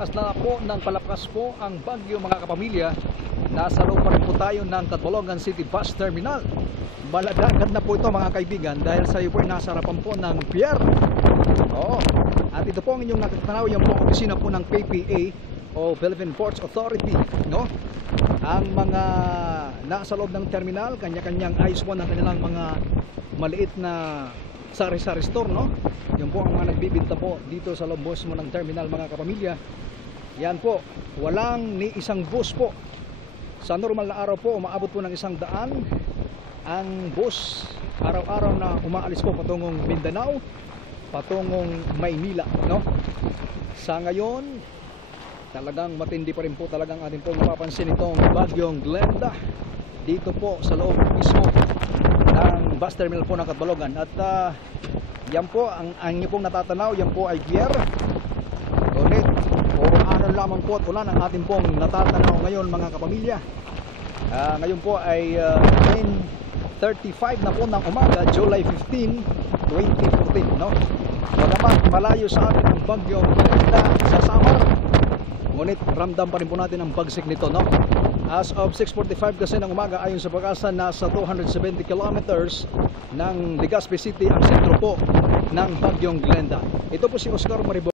Palakas na po ng palakas po ang bagyo mga kapamilya. Nasa loob pa rin po tayo ng Catbalogan City Bus Terminal. Maladagad na po ito mga kaibigan dahil sa iyo po ay nasa harapan po ng pier. Oo. At ito po ang inyong natatanaw, yan po ang opisina po ng PPA o Philippine Ports Authority, no? Ang mga nasa loob ng terminal, kanya-kanyang ayos po ng kanilang mga maliit na sari-sari store, no? Yan po ang mga nagbibinta po dito sa loob mo ng terminal mga kapamilya. Yan po, walang ni isang bus po. Sa normal na araw po, umaabot po ng 100 ang bus araw-araw na umaalis po patungong Mindanao, patungong Maynila, no? Sa ngayon, talagang matindi pa rin po talagang ating pong mapapansin itong bagyong Glenda dito po sa loob mismo ng bus terminal po ng Catbalogan. At yan po ang inyo pong natatanaw, yan po ay pier. Ngunit o ano lamang po at ulan ang ating pong natatanaw ngayon mga kapamilya. Ngayon po ay 9:35 na po ng umaga, July 15, 2014, no? Bagamat malayo sa atin ang bagyong Glenda sa Samar, ngunit ramdam pa rin po natin ang bagsik nito, no? As of 6:45 kasi ng umaga, ayon sa pag-asa, nasa 270 kilometers ng Legazpi City ang sentro po ng bagyong Glenda. Ito po si Oscar Maribor.